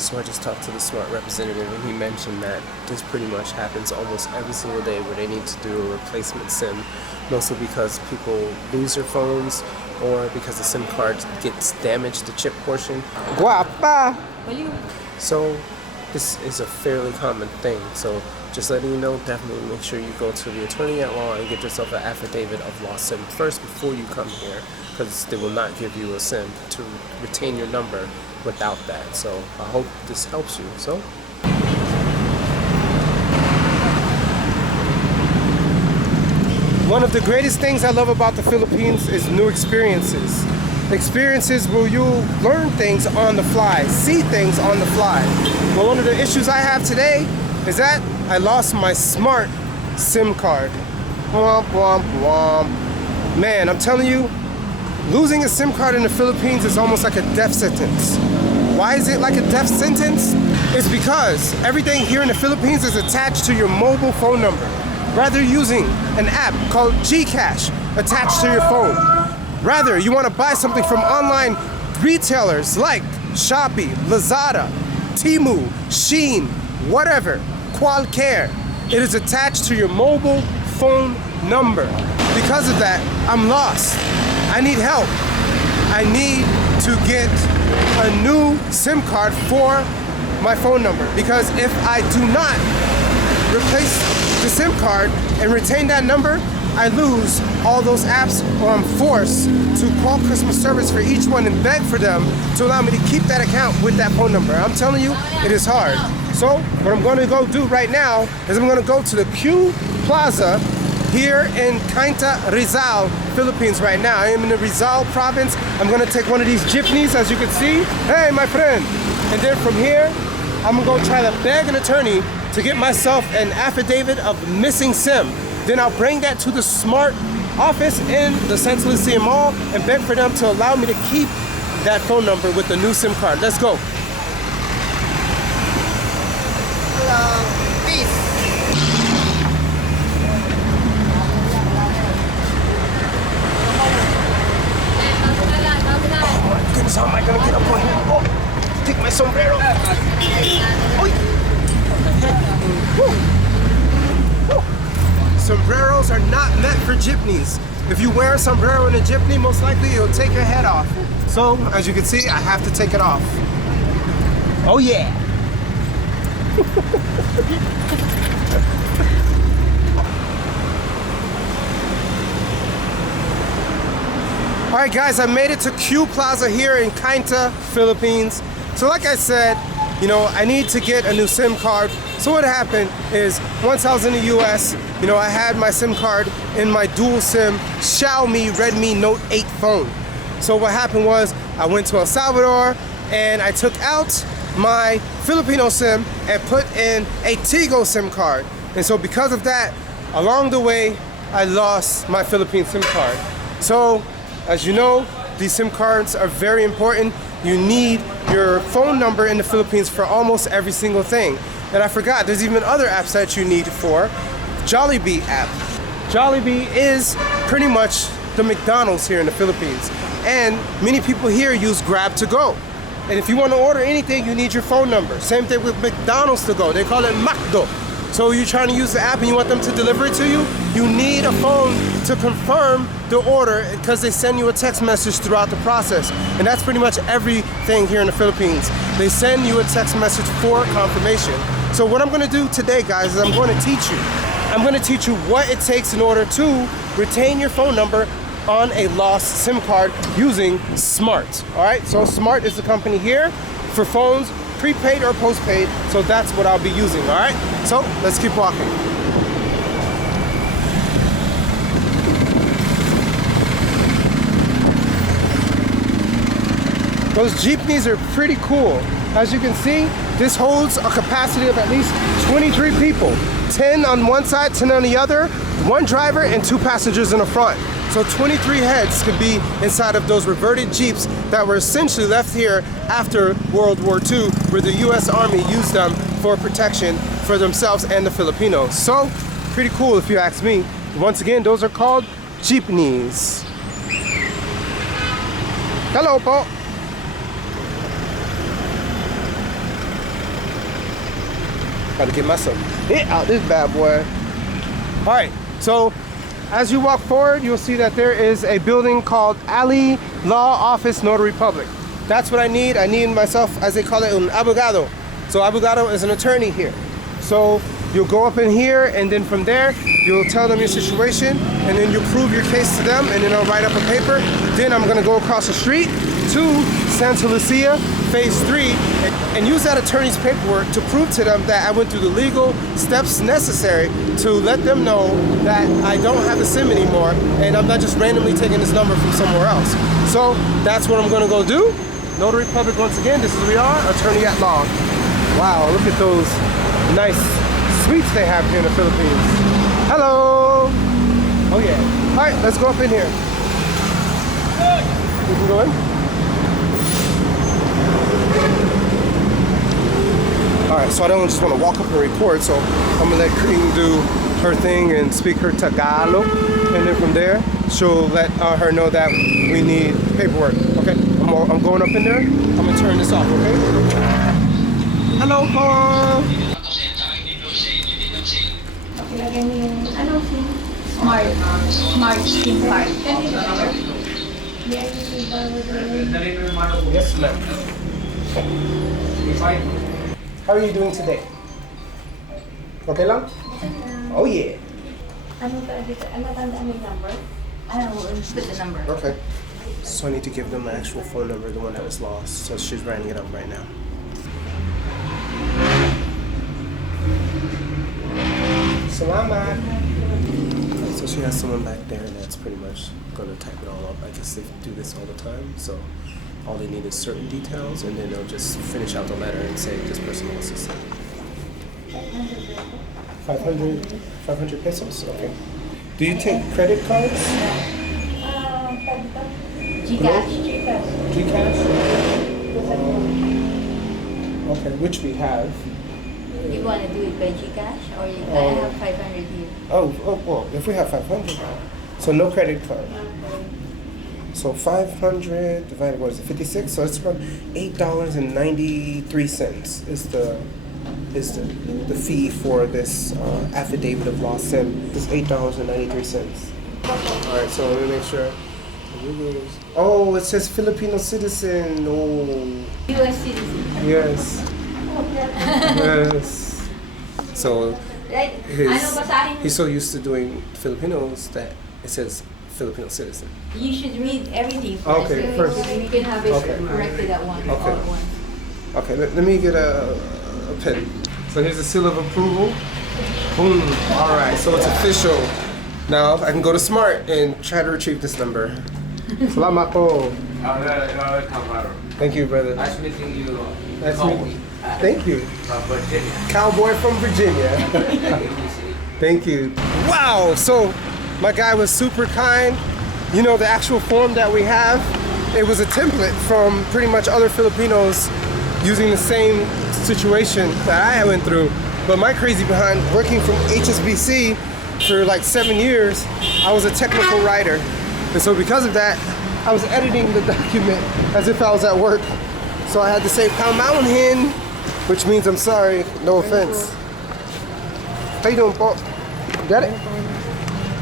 So I just talked to the Smart representative, and he mentioned that this pretty much happens almost every single day where they need to do a replacement SIM, mostly because people lose their phones or because the SIM card gets damaged, the chip portion. Guapa! So this is a fairly common thing. So just letting you know, definitely make sure you go to the attorney at law and get yourself an affidavit of lost SIM first before you come here, because they will not give you a SIM to retain your number without that. So I hope this helps you. So one of the greatest things I love about the Philippines is new experiences. Experiences where you learn things on the fly, see things on the fly. Well, one of the issues I have today is that I lost my Smart SIM card. Womp, womp, womp. Man, I'm telling you, losing a SIM card in the Philippines is almost like a death sentence. Why is it like a death sentence? It's because everything here in the Philippines is attached to your mobile phone number. Rather using an app called GCash attached to your phone. Rather, you want to buy something from online retailers like Shopee, Lazada, Temu, Shein, whatever, Qualcare. It is attached to your mobile phone number. Because of that, I'm lost. I need help. I need to get a new SIM card for my phone number, because if I do not replace the SIM card and retain that number, I lose all those apps, or I'm forced to call customer service for each one and beg for them to allow me to keep that account with that phone number. I'm telling you, it is hard. So what I'm going to go do right now is I'm going to go to the Q Plaza here in CAINTA, Rizal, Philippines right now. I am in the Rizal province. I'm going to take one of these jeepneys, as you can see. Hey, my friend. And then from here, I'm going to go try to beg an attorney to get myself an affidavit of missing SIM. Then I'll bring that to the Smart office in the San Lucia Mall and beg for them to allow me to keep that phone number with the new SIM card. Let's go. Hello. Peace. Oh my goodness, how am I gonna get up on here? Oh, take my sombrero. Sombreros are not meant for jeepneys. If you wear a sombrero in a jeepney, most likely it'll take your head off. So, as you can see, I have to take it off. Oh yeah. Alright guys, I made it to Q Plaza here in CAINTA, Philippines. So like I said, you know, I need to get a new SIM card. So what happened is, once I was in the US, you know, I had my SIM card in my dual SIM Xiaomi Redmi Note 8 phone. So what happened was, I went to El Salvador and I took out my Filipino SIM and put in a Tigo SIM card. And so because of that, along the way, I lost my Philippine SIM card. So, as you know, these SIM cards are very important. You need your phone number in the Philippines for almost every single thing. And I forgot, there's even other apps that you need for. Jollibee app. Jollibee is pretty much the McDonald's here in the Philippines. And many people here use Grab to Go. And if you want to order anything, you need your phone number. Same thing with McDonald's to Go. They call it Macdo. So you're trying to use the app and you want them to deliver it to you, you need a phone to confirm the order, because they send you a text message throughout the process. And that's pretty much everything here in the Philippines. They send you a text message for confirmation. So what I'm going to do today, guys, is I'm going to teach you. I'm going to teach you what it takes in order to retain your phone number on a lost SIM card using Smart. All right, so Smart is the company here for phones, prepaid or postpaid, so that's what I'll be using. All right, so let's keep walking. Those jeepneys are pretty cool. As you can see, this holds a capacity of at least 23 people. 10 on one side, 10 on the other, one driver and 2 passengers in the front. So 23 heads could be inside of those reverted Jeeps that were essentially left here after World War II, where the US Army used them for protection for themselves and the Filipinos. So, pretty cool if you ask me. Once again, those are called jeepneys. Hello po. Gotta get myself hit out this bad boy. All right, so as you walk forward, you'll see that there is a building called Ali Law Office Notary Public. That's what I need. I need myself, as they call it, un abogado. So abogado is an attorney here. So you'll go up in here, and then from there, you'll tell them your situation, and then you prove your case to them, and then I'll write up a paper. Then I'm gonna go across the street to Santa Lucia, phase 3, and use that attorney's paperwork to prove to them that I went through the legal steps necessary to let them know that I don't have a SIM anymore, and I'm not just randomly taking this number from somewhere else. So that's what I'm gonna go do. Notary Public once again, this is who we are, attorney at law. Wow, look at those nice suites they have here in the Philippines. Hello! Oh yeah. All right, let's go up in here. We can go in? All right, so I don't just want to walk up and report, so I'm gonna let Cream do her thing and speak her Tagalog, and then from there, she'll let her know that we need paperwork. Okay, I'm going up in there. I'm gonna turn this off, okay? Hello po! Smart SIM card. Yes, ma'am. How are you doing today? Okay lang? Oh yeah. Ano tandaan mo yung number? Put the number. Okay. So I need to give them the actual phone number, the one that was lost. So she's writing it up right now. Salamat. So she has someone back there that's pretty much gonna type it all up. I guess they do this all the time. So all they need is certain details, and then they'll just finish out the letter and say this person wants to send. 500 pesos. Okay. Do you take credit cards? Gcash. Gcash? Okay, which we have. You want to do it by Gcash or I have 500 here? Oh, well, if we have 500, so no credit card. So 500 divided, what is it, 56? So it's about $8.93 is the fee for this Affidavit of Lost SIM. It's $8.93. All right, so let me make sure. Oh, it says Filipino citizen. Oh. US citizen. Yes. Yes. So Right? he's so used to doing Filipinos that it says Filipino citizen. You should read everything first. Okay, first. You can have it Okay. corrected at once. Okay. All at once. Okay, let me get a pen. So here's a seal of approval. Boom. All right, so it's official. Now I can go to Smart and try to retrieve this number. Salamat po. Thank you, brother. Nice meeting you. Nice meeting you. Thank you. From Virginia. Cowboy from Virginia. Thank you. Wow, so my guy was super kind. You know, the actual form that we have, it was a template from pretty much other Filipinos using the same situation that I went through. But my crazy behind working from HSBC for like 7 years, I was a technical writer. And so because of that, I was editing the document as if I was at work. So I had to say "Pound Mountain Hen," which means I'm sorry, no offense. How you doing, Paul? Got it?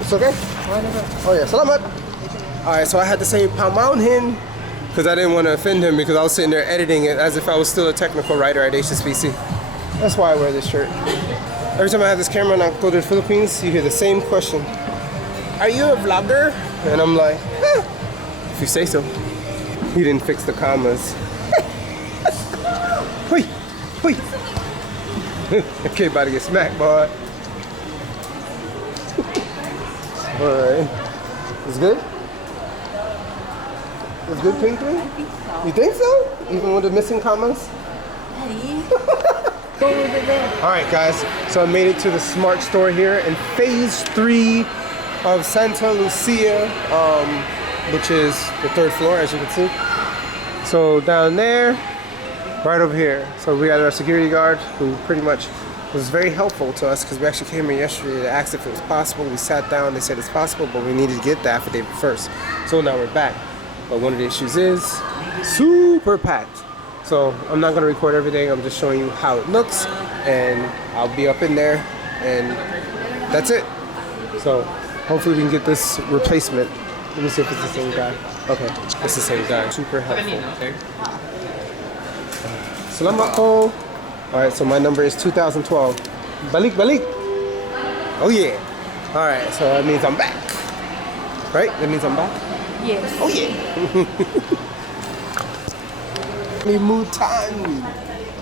It's okay? Oh yeah, salamat. Alright, so I had to say "Pound Mountain Hen" because I didn't want to offend him because I was sitting there editing it as if I was still a technical writer at HSBC. That's why I wear this shirt. Every time I have this camera and I go to the Philippines, you hear the same question. Are you a vlogger? And I'm like, if you say so. He didn't fix the commas. Wait, wait. Okay, about to get smacked, boy. Alright. It's good? It's good, Pinky? I think so. You think so? Even with the missing commas? Daddy. Go over there. Alright guys, so I made it to the Smart store here in phase 3 of Santa Lucia, which is the 3rd floor, as you can see. So down there, right over here. So we got our security guard who pretty much was very helpful to us because we actually came here yesterday to ask if it was possible. We sat down, they said it's possible, but we needed to get the affidavit first. So now we're back. But one of the issues is super packed. So I'm not gonna record everything. I'm just showing you how it looks, and I'll be up in there, and that's it. So hopefully we can get this replacement. Let me see if it's the same guy. Okay, it's the same guy. Super helpful. Salamat po. All right, so my number is 2012. Balik, balik. Oh yeah. All right, so that means I'm back. Right? That means I'm back. Yes. Oh yeah. Mood time.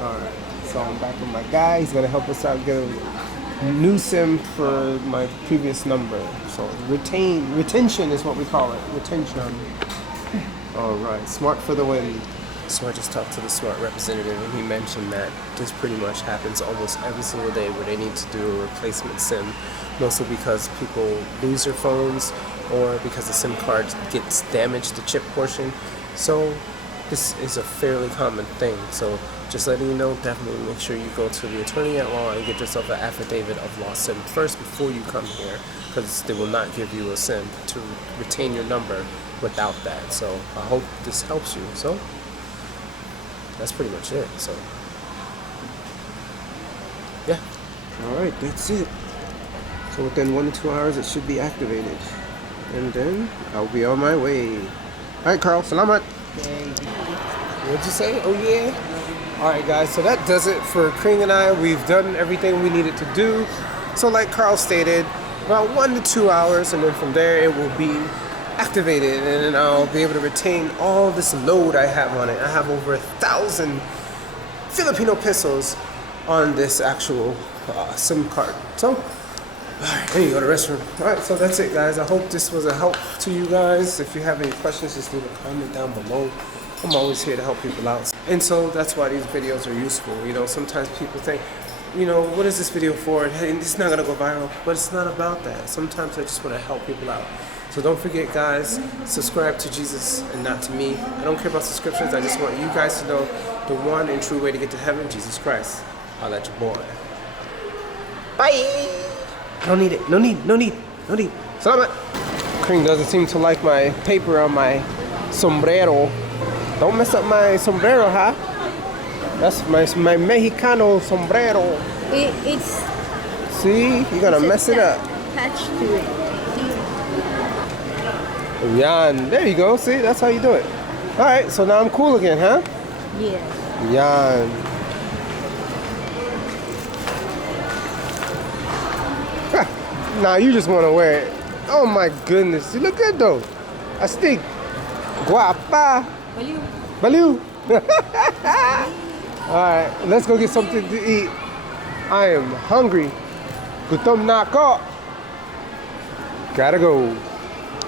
All right, so I'm back with my guy. He's gonna help us out get a new SIM for my previous number. So retention is what we call it. Retention. All right, smart for the win. So I just talked to the smart representative, and he mentioned that this pretty much happens almost every single day where they need to do a replacement SIM, mostly because people lose their phones or because the SIM card gets damaged, the chip portion. So this is a fairly common thing. So just letting you know, definitely make sure you go to the attorney at law and get yourself an affidavit of lost SIM first before you come here, because they will not give you a SIM to retain your number without that. So I hope this helps you. So that's pretty much it. So yeah. All right, that's it. So within 1 to 2 hours, it should be activated, and then I'll be on my way. All right, Carl. Salamat. What'd you say? Oh yeah. All right, guys. So that does it for Kring and I. We've done everything we needed to do. So like Carl stated, about 1 to 2 hours, and then from there it will be activated, and then I'll be able to retain all this load I have on it. I have over 1,000 Filipino pesos on this actual SIM card. So, alright, I need to go to the restroom. Alright, so that's it, guys. I hope this was a help to you guys. If you have any questions, just leave a comment down below. I'm always here to help people out. And so that's why these videos are useful. You know, sometimes people think, you know, what is this video for? It's not gonna go viral, but it's not about that. Sometimes I just want to help people out. So don't forget, guys, subscribe to Jesus and not to me. I don't care about subscriptions. I just want you guys to know the one and true way to get to heaven, Jesus Christ. I'll let your boy. Bye. Don't need it. No need. No need. No need. Salamat. Kring doesn't seem to like my paper on my sombrero. Don't mess up my sombrero, huh? That's my Mexicano sombrero. It's See? You're gonna mess it up. attached to it. Yan. There you go. See? That's how you do it. Alright, so now I'm cool again, huh? Yeah. Yan. Nah, you just want to wear it. Oh my goodness. You look good though. Astig. Guapa. Baliw. Alright, let's go get something to eat. I am hungry. Gutom na ako. Gotta go.